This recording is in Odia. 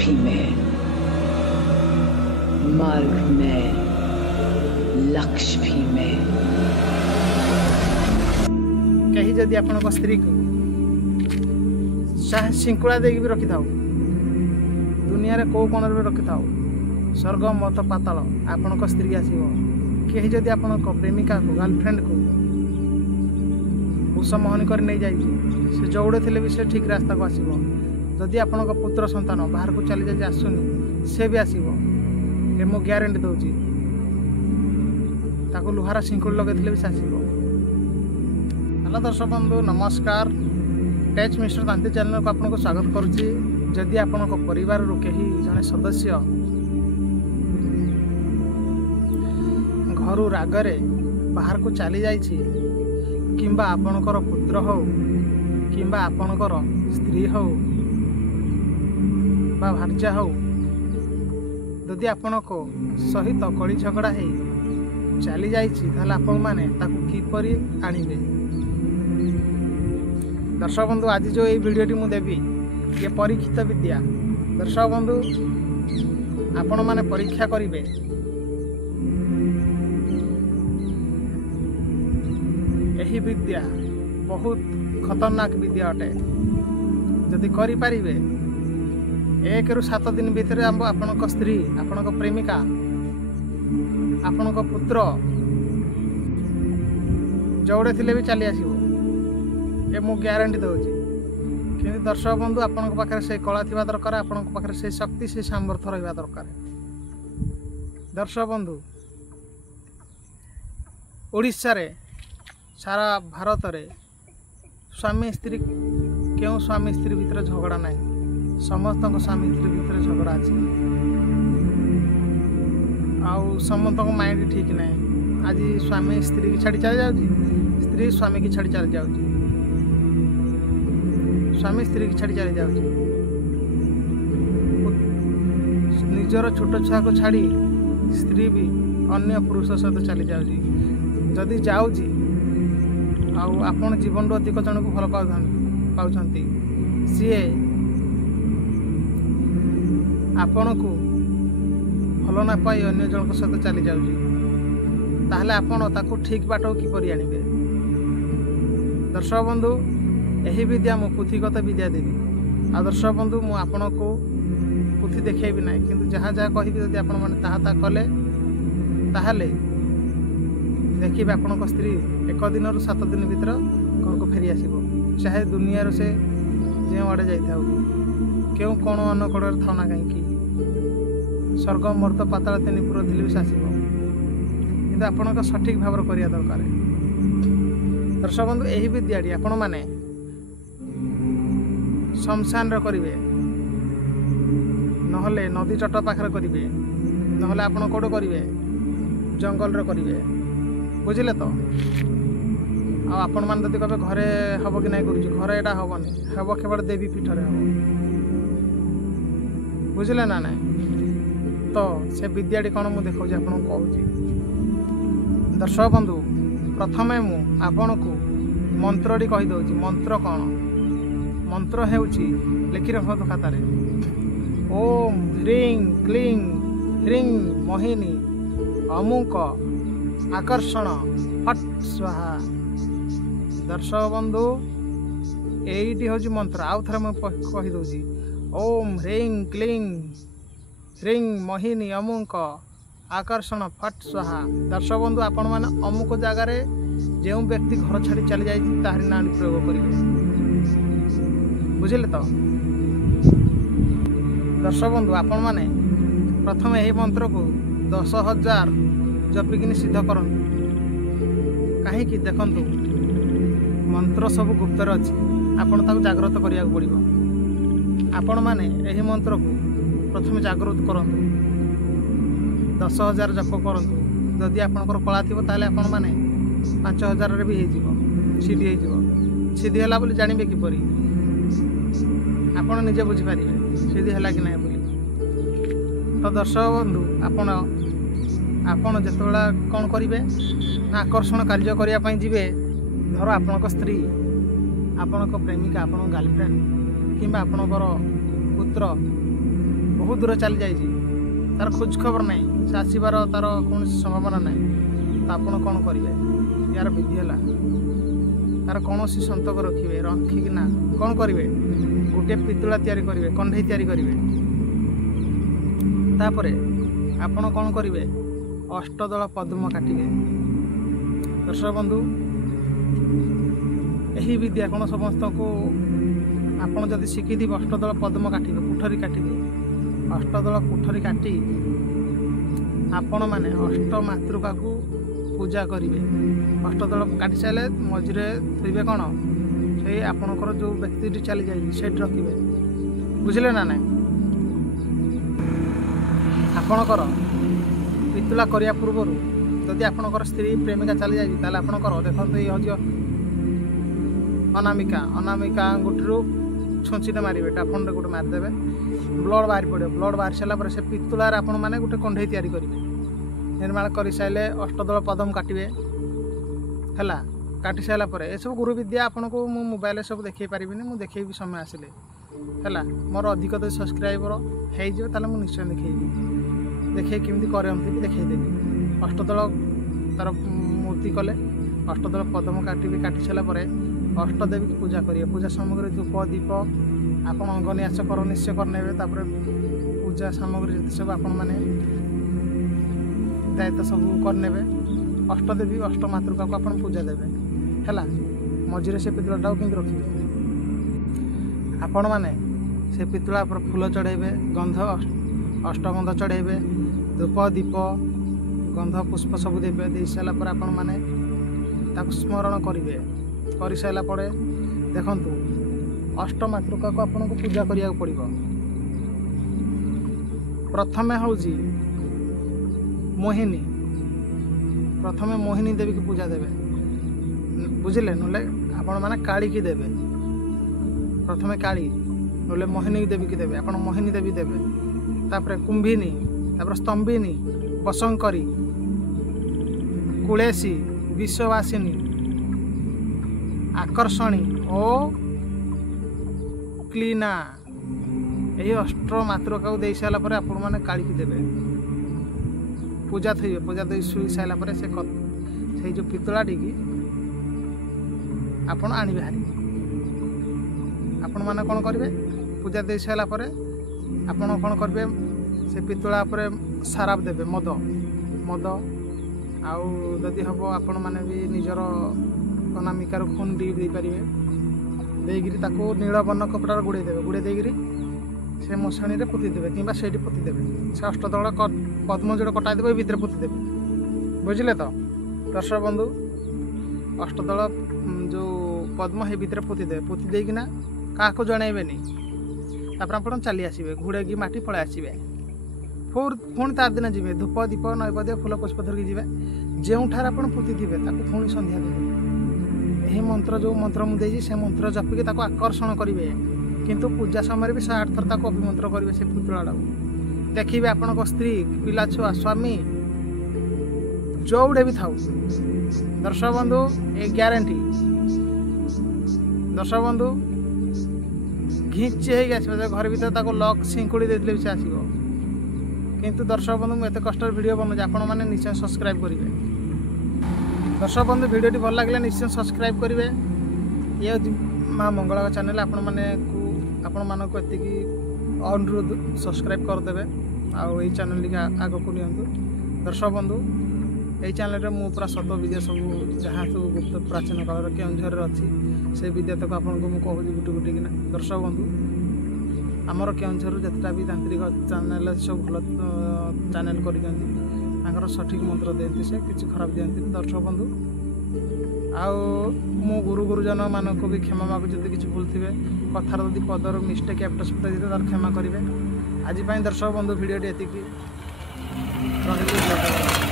भी में, मार्ग में, लक्ष्य भी में। कहीं जदि आपण स्त्री को चाहे श्रृंखला देकी भी रखि थाओ, दुनिया रे को कोण रे रखि थाओ, स्वर्ग मत पाताल आपण स्त्री आसीबो। कहीं जदि आपण प्रेमिका को गर्लफ्रेंड को उसमोहन कर नहीं जाइए, से जौड़े थे भी से ठीक रास्ता को आसो। जदि आपण पुत्र संतान बाहर को चली जाए आसुनी, से भी आसो, ये मो ग्यारंटी दूची। ताको लुहार शिंकुल लगे भी से आसो। हेलो दर्शक बंधु नमस्कार, टेच मिस्टर तांती चैनल को आपको स्वागत करुच्ची। जदि आपण परिवार कहीं जड़े सदस्य घर रागरे बाहर को चली जाइए, किंबा आपणकर पुत्र हो किंबा आपणकर स्त्री हो बा भार्या हो, यदि आपण को सहित कली झगड़ा है चली जाइए, ताहले आपण माने ताकू किपरि आनिबे। दर्शक बंधु आज जो ये वीडियोटी मु देवी ये परीक्षित विद्या। दर्शक बंधु आपण माने परीक्षा करिवे, यही विद्या बहुत खतरनाक विद्या अटे। जदि करि पारिबे 1 ରୁ 7 दिन भितर आपणक स्त्री, आपणक प्रेमिका, आपणक पुत्र जौड़े थिले भी चली आसीबो, ये मु ग्यारंटी दूची। कि दर्शक बंधु आपणक पाखरे से कला थिबा दरकार, आपणक पाखरे से शक्ति से सामर्थ्य रहिबा दरकार। दर्शक बंधु ओडिशा रे सारा भारत रे स्वामी स्त्री क्यों स्वामी स्त्री भितर झगड़ा ना, समस्त स्वामी स्त्री भितर झगड़ा अच्छे। आउ समस्त माइंड ठीक ना। आज स्वामी स्त्री की छाड़ी चली जाऊँगी, स्त्री स्वामी की छाड़ी चली जाऊँगी, स्वामी स्त्री की छाड़ी चली जाऊँगी, निजर छोट छुआ को छाड़ी स्त्री भी अन्य पुरुष सहित चली जाऊँगी। जदि जाऊँगी आउ आपण जीवन रो अधिक जन को भल पाउछंती, सीए आपण को भल ना पाई अन्य जन सहित चली जाऊँगी, ताहले आपण ताको ठीक बाट किपरि आनिबे। दर्शक बंधु यही विद्या मु पुथिगत विद्या देवी। आ दर्शक बंधु मु आपण को पुथि देखेबी ना, किंतु जहाँ जहाँ कहबी यदि आपण माने ताहा कले, ताहले देखिए आपण स्त्री 1 दिन ରୁ 7 दिन भीतर घर को फेरी आसो। चाहे दुनिया से जो आड़े जाता क्यों कौन अन्न कड़े था ना कहीं, स्वर्ग मर्त पाताल 3 पुर दिल भी आसो, कि आपण सठिक भाव करने दरकार। दर्शक बंधु यही विद्याटी आपण मैंने शमशान करेंगे, नहले नदी तट पाखे करेंगे, नहले आपण कौट करेंगे जंगल करेंगे, बुझिले तो। आपण मान जदि कहे घरे हम कि नहीं करूँ, घरे यहाँ हेनी, हम केवल देवी पीठरे हम, बुझिले ना ना। तो से विद्याटी कौन मुझे देखा आपन कहूँ। दर्शक बंधु प्रथमे मु आपण को मंत्रटी कहीदे। मंत्र कौन? मंत्र हेउची लिखि रखत खातारे, ओम ह्रीं क्लीं ह्रीं मोहिनी अमुक आकर्षण फट स्वाहा। दर्शक बंधु यही हूँ मंत्र। आउ थे मुझे कहीदे, ओम ह्रीं क्लीं ह्रीं मोहिनी अमुक आकर्षण फट स्वाहा। दर्शक बंधु आपण मैंने अमुक जगार जो व्यक्ति घर छाड़ी चली जाए ताहरी ना प्रयोग करेंगे, बुझिले तो। दर्शक बंधु आपण मैंने प्रथम यही मंत्र को 10,000 जपिकिनी सिद्ध करंतु। कहीं देखंतु मंत्र सब गुप्तर अच्छी, आपण ताको जागृत करिया पड़िबो। आपण माने यही मंत्र को प्रथम जागृत करंतु, 10,000 जप करंतु। जदि आपणकर कला थिबो ताले आपण माने 5,000 रे भी हेजिबो, सिद्धि हेजिबो। सिद्धि होला बोली जानिबे किपरि, आपण निजे बुझी पारिबे सिद्धि होला कि नै बोली। तो दर्शक बंधु आपण जेतबेला कौन करेंगे ना आकर्षण कार्य करने जीवे। धर आपण स्त्री, आपण प्रेमिका, आपण गर्लफ्रेंड किंबा आपणकर पुत्र ବହୁତ ଦୂର ଚାଲି ଯାଇଛି, ତାର ଖୋଜ ଖବର ନାହିଁ, ସେ ଆସିବାର ତାର କୌଣସି ସମ୍ଭାବନା ନାହିଁ, ତ ଆପଣ କ'ଣ କରିବେ? ୟାର ବିଧି ହେଲା ତାର କୌଣସି ସନ୍ତକ ରଖିକିନା କ'ଣ କରିବେ? ଗୋଟିଏ ପିତୁଳା ତିଆରି କରିବେ, କଣ୍ଢେଇ ତିଆରି କରିବେ। ତାପରେ ଆପଣ କ'ଣ କରିବେ? ଅଷ୍ଟଦଳ ପଦ୍ମ କାଟିବେ। ଦର୍ଶକ ବନ୍ଧୁ, ଏହି ବିଦ୍ୟା କ'ଣ ସମସ୍ତଙ୍କୁ ଆପଣ ଯଦି ଶିଖିଥିବେ ଅଷ୍ଟଦଳ ପଦ୍ମ କାଟିବେ, କୁଠରୀ କାଟିବେ। ଅଷ୍ଟଦଳ କୁଠରୀ କାଟି ଆପଣମାନେ ଅଷ୍ଟ ମାତୃକାକୁ ପୂଜା କରିବେ। ଅଷ୍ଟଦଳ କାଟି ସାରିଲେ ମଝିରେ ଥିବେ କ'ଣ? ସେଇ ଆପଣଙ୍କର ଯେଉଁ ବ୍ୟକ୍ତିଟି ଚାଲିଯାଇଛି ସେଇଠି ରଖିବେ, ବୁଝିଲେ ନା ନାହିଁ? ଆପଣଙ୍କର ପିତୁଳା କରିବା ପୂର୍ବରୁ ଯଦି ଆପଣଙ୍କର ସ୍ତ୍ରୀ ପ୍ରେମିକା ଚାଲିଯାଇଛି ତାହେଲେ ଆପଣଙ୍କର ଦେଖନ୍ତୁ ଏଇ ହେଉଛି ଅନାମିକା ଆଙ୍ଗୁଠିରୁ ଛୁଞ୍ଚିଟେ ମାରିବେ, ଡାଫଣରେ ଗୋଟେ ମାରିଦେବେ, ବ୍ଲଡ଼ ବାହାରି ପଡ଼ିବ। ବ୍ଲଡ଼ ବାହାରି ସାରିଲା ପରେ ସେ ପିତୁଳାରେ ଆପଣମାନେ ଗୋଟେ କଣ୍ଢେଇ ତିଆରି କରିବେ। ନିର୍ମାଣ କରିସାରିଲେ ଅଷ୍ଟଦଳ ପଦ୍ମ କାଟିବେ ହେଲା। କାଟି ସାରିଲା ପରେ ଏସବୁ ଗୁରୁ ବିଦ୍ୟା ଆପଣଙ୍କୁ ମୁଁ ମୋବାଇଲରେ ସବୁ ଦେଖାଇ ପାରିବିନି, ମୁଁ ଦେଖେଇବି ସମୟ ଆସିଲେ ହେଲା। ମୋର ଅଧିକ ଯଦି ସବସ୍କ୍ରାଇବର ହେଇଯିବ ତାହେଲେ ମୁଁ ନିଶ୍ଚୟ ଦେଖେଇବି, ଦେଖେଇ କେମିତି କରନ୍ତି ବି ଦେଖେଇଦେବି। ଅଷ୍ଟଦଳ ତାର ମୂର୍ତ୍ତି କଲେ, ଅଷ୍ଟଦଳ ପଦ୍ମ କାଟିବେ। କାଟି ସାରିଲା ପରେ ଅଷ୍ଟଦେବୀକି ପୂଜା କରିବେ। ପୂଜା ସାମଗ୍ରୀ ଧୂପ ଦୀପ ଆପଣ ଅଙ୍ଗନ୍ୟାସ ନିଶ୍ଚୟ କରିନେବେ। ତାପରେ ପୂଜା ସାମଗ୍ରୀ ଯେତେ ସବୁ ଆପଣମାନେ ଦାୟିତ୍ୱ ସବୁ କରିନେବେ। ଅଷ୍ଟଦେବୀ ଅଷ୍ଟମାତୃକାକୁ ଆପଣ ପୂଜା ଦେବେ ହେଲା। ମଝିରେ ସେ ପିତୁଳାଟାକୁ କେମିତି ରଖିବେ? ଆପଣମାନେ ସେ ପିତୁଳା ଉପରେ ଫୁଲ ଚଢ଼େଇବେ, ଗନ୍ଧ ଅଷ୍ଟଗନ୍ଧ ଚଢ଼େଇବେ, ଧୂପ ଦୀପ ଗନ୍ଧ ପୁଷ୍ପ ସବୁ ଦେବେ। ଦେଇସାରିଲା ପରେ ଆପଣମାନେ ତାକୁ ସ୍ମରଣ କରିବେ। କରିସାରିଲା ପରେ ଦେଖନ୍ତୁ ଅଷ୍ଟମାତୃକାକୁ ଆପଣଙ୍କୁ ପୂଜା କରିବାକୁ ପଡ଼ିବ। ପ୍ରଥମେ ହେଉଛି ମୋହିନୀ, ପ୍ରଥମେ ମୋହିନୀ ଦେବୀକି ପୂଜା ଦେବେ, ବୁଝିଲେ? ନହେଲେ ଆପଣମାନେ କାଳୀକି ଦେବେ। ପ୍ରଥମେ କାଳୀ ନହେଲେ ମୋହିନୀ ଦେବୀକି ଦେବେ, ଆପଣ ମୋହିନୀ ଦେବୀ ଦେବେ। ତାପରେ କୁମ୍ଭିନୀ, ତାପରେ ସ୍ତମ୍ଭିନୀ, ବଶଙ୍କରୀ, କୁଳେଶୀ, ବିଶ୍ୱବାସିନୀ, ଆକର୍ଷଣୀ ଓ କ୍ଲିନା। ଏହି ଅଷ୍ଟ ମାତୃକାକୁ ଦେଇ ସାରିଲା ପରେ ଆପଣମାନେ କାଳୀକି ଦେବେ, ପୂଜା ଥୋଇବେ। ପୂଜା ଦେଇ ଶୋଇ ସାରିଲା ପରେ ସେଇ ଯେଉଁ ପିତୁଳାଟିକି ଆପଣ ଆଣିବେ ହାରି। ଆପଣମାନେ କ'ଣ କରିବେ? ପୂଜା ଦେଇ ସାରିଲା ପରେ ଆପଣ କ'ଣ କରିବେ? ସେ ପିତୁଳା ଉପରେ ସାରାପ ଦେବେ, ମଦ ଆଉ ଯଦି ହେବ ଆପଣମାନେ ବି ନିଜର ଅନାମିକାର ଖୁଣ୍ଡି ଦେଇପାରିବେ। ଦେଇକିରି ତାକୁ ନୀଳବର୍ଣ୍ଣ କପଡ଼ାରେ ଗୁଡ଼େଇ ଦେବେ। ଗୁଡ଼େଇ ଦେଇକିରି ସେ ମଶାଣିରେ ପୋତିଦେବେ କିମ୍ବା ସେଇଠି ପୋତିଦେବେ। ସେ ଅଷ୍ଟଦଳ ପଦ୍ମ ଯୋଡ଼ କଟା ଦେବେ, ଭିତରେ ପୋତିଦେବେ, ବୁଝିଲେ ତ? ଦର୍ଶକ ବନ୍ଧୁ, ଅଷ୍ଟଦଳ ଯେଉଁ ପଦ୍ମ ହେଇ ଭିତରେ ପୋତିଦେବେ। ପୋତି ଦେଇକିନା କାହାକୁ ଜଣାଇବେନି। ତାପରେ ଆପଣ ଚାଲି ଆସିବେ, ଘୋଡ଼େଇକି ମାଟି ପଳାଇ ଆସିବେ। ପୁଣି ତା ଦିନ ଯିବେ, ଧୂପ ଦୀପ ନୈବେଦ୍ୟ ଫୁଲ ପୁଷ୍ପ ଧରିକି ଯିବେ। ଯେଉଁଠାରେ ଆପଣ ପୋତିଥିବେ ତାକୁ ପୁଣି ସନ୍ଧ୍ୟା ଦେବେ। ଏହି ମନ୍ତ୍ର ଯେଉଁ ମନ୍ତ୍ର ମୁଁ ଦେଇଛି ସେ ମନ୍ତ୍ର ଜପିକି ତାକୁ ଆକର୍ଷଣ କରିବେ। କିନ୍ତୁ ପୂଜା ସମୟରେ ବି 108 ଥର ତାକୁ ଅଭିମନ୍ତ୍ର କରିବେ। ସେ ପିତୁଳାଟାକୁ ଦେଖିବେ ଆପଣଙ୍କ ସ୍ତ୍ରୀ, ପିଲା ଛୁଆ, ସ୍ୱାମୀ ଯେଉଁଠି ବି ଥାଉ। ଦର୍ଶକ ବନ୍ଧୁ, ଏ ଗ୍ୟାରେଣ୍ଟି। ଦର୍ଶକ ବନ୍ଧୁ, ଘିଞ୍ଚି ହେଇକି ଆସିବ। ଘର ଭିତରେ ତାକୁ ଲକ୍ ସିଙ୍କୁଡ଼ି ଦେଇଥିଲେ ବି ସେ ଆସିବ। କିନ୍ତୁ ଦର୍ଶକ ବନ୍ଧୁ, ମୁଁ ଏତେ କଷ୍ଟରେ ଭିଡ଼ିଓ ବନଉଛି, ଆପଣମାନେ ନିଶ୍ଚୟ ସବସ୍କ୍ରାଇବ୍ କରିବେ। ଦର୍ଶକ ବନ୍ଧୁ, ଭିଡ଼ିଓଟି ଭଲ ଲାଗିଲେ ନିଶ୍ଚୟ ସବସ୍କ୍ରାଇବ୍ କରିବେ। ଇଏ ହେଉଛି ମା ମଙ୍ଗଳା ଚ୍ୟାନେଲ୍। ଆପଣମାନଙ୍କୁ ଏତିକି ଅନୁରୋଧ, ସବସ୍କ୍ରାଇବ୍ କରିଦେବେ ଆଉ ଏଇ ଚ୍ୟାନେଲ୍ଟିକି ଆଗକୁ ନିଅନ୍ତୁ। ଦର୍ଶକ ବନ୍ଧୁ, ଏଇ ଚ୍ୟାନେଲ୍ରେ ମୁଁ ପୁରା ସତ ବିଦ୍ୟା ସବୁ ଯାହା ସବୁ ଗୁପ୍ତ ପ୍ରାଚୀନ କାଳର କେଉଁଝରରେ ଅଛି ସେ ବିଦ୍ୟା ତାକୁ ଆପଣଙ୍କୁ ମୁଁ କହୁଛି ଗୁଟି ଗୁଟିକିନା। ଦର୍ଶକ ବନ୍ଧୁ, ଆମର କେଉଁଝରରୁ ଯେତେଟା ବି ତାନ୍ତ୍ରିକ ଚ୍ୟାନେଲ୍ ସବୁ ଭଲ ଚ୍ୟାନେଲ୍ କରିଛନ୍ତି, ତାଙ୍କର ସଠିକ୍ ମନ୍ତ୍ର ଦିଅନ୍ତି, ସେ କିଛି ଖରାପ ଦିଅନ୍ତିନି। ଦର୍ଶକ ବନ୍ଧୁ, ଆଉ ମୁଁ ଗୁରୁଜନମାନଙ୍କୁ ବି କ୍ଷମା ମାଗୁଛି ଯଦି କିଛି ଭୁଲ ଥିବେ, କଥାର ଯଦି ପଦର ମିଷ୍ଟେକ୍ ଏପଟ ସେପଟ ହେଇଥିବ ତାର କ୍ଷମା କରିବେ। ଆଜି ପାଇଁ ଦର୍ଶକ ବନ୍ଧୁ ଭିଡ଼ିଓଟି ଏତିକି ରହିଲି।